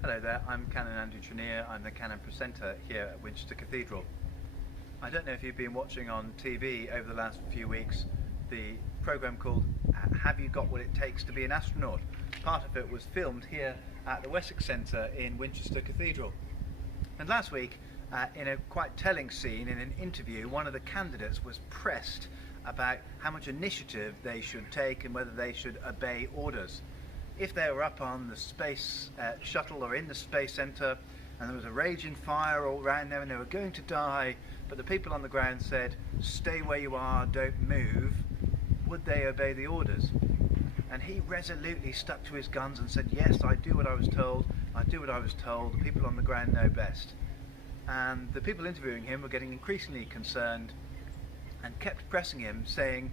Hello there, I'm Canon Trenier. I'm the Canon Precentor here at Winchester Cathedral. I don't know if you've been watching on TV over the last few weeks the programme called Have You Got What It Takes to Be an Astronaut? Part of it was filmed here at the Wessex Centre in Winchester Cathedral. And last week, in a quite telling scene in an interview, one of the candidates was pressed about how much initiative they should take and whether they should obey orders. If they were up on the space shuttle or in the space centre and there was a raging fire all around them and they were going to die, but the people on the ground said, stay where you are, don't move, would they obey the orders? And he resolutely stuck to his guns and said, yes, I do what I was told, I do what I was told, the people on the ground know best. And the people interviewing him were getting increasingly concerned and kept pressing him, saying,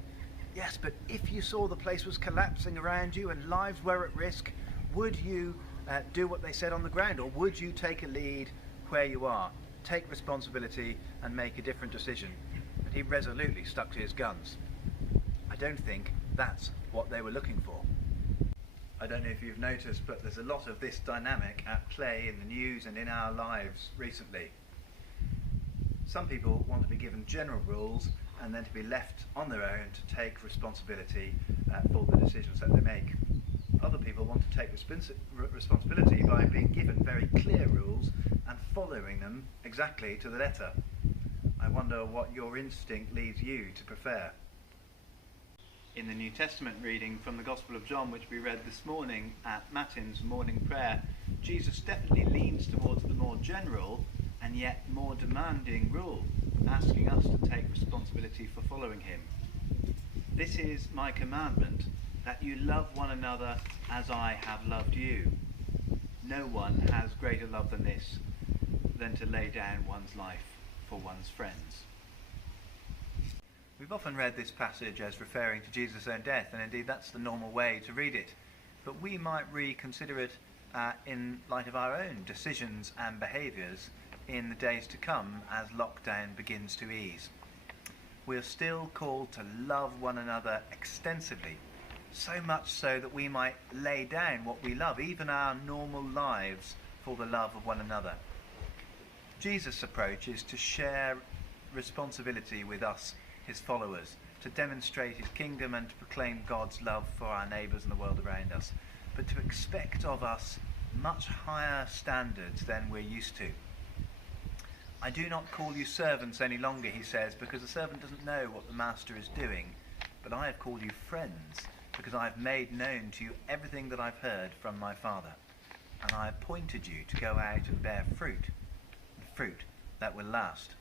yes, but if you saw the place was collapsing around you and lives were at risk, would you do what they said on the ground, or would you take a lead where you are, take responsibility and make a different decision? And he resolutely stuck to his guns. I don't think that's what they were looking for. I don't know if you've noticed, but there's a lot of this dynamic at play in the news and in our lives recently. Some people want to be given general rules and then to be left on their own to take responsibility for the decisions that they make. Other people want to take responsibility by being given very clear rules and following them exactly to the letter. I wonder what your instinct leads you to prefer. In the New Testament reading from the Gospel of John, which we read this morning at Matins morning prayer, Jesus definitely leans towards the more general and yet more demanding rule, asking us to take responsibility for following him. This is my commandment, that you love one another as I have loved you. No one has greater love than this, than to lay down one's life for one's friends. We've often read this passage as referring to Jesus' own death, and indeed that's the normal way to read it. But we might reconsider it in light of our own decisions and behaviours in the days to come as lockdown begins to ease. We are still called to love one another extensively, so much so that we might lay down what we love, even our normal lives, for the love of one another. Jesus' approach is to share responsibility with us, his followers, to demonstrate his kingdom and to proclaim God's love for our neighbours and the world around us, but to expect of us much higher standards than we're used to. I do not call you servants any longer, he says, because a servant doesn't know what the master is doing, but I have called you friends, because I have made known to you everything that I've heard from my Father, and I appointed you to go out and bear fruit that will last.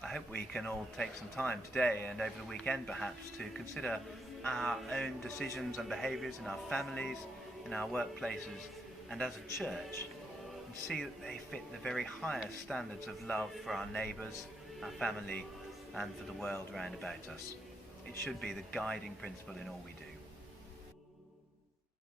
I hope we can all take some time today and over the weekend perhaps to consider our own decisions and behaviours in our families, in our workplaces, and as a church, and see that they fit the very highest standards of love for our neighbours, our family, and for the world round about us. It should be the guiding principle in all we do.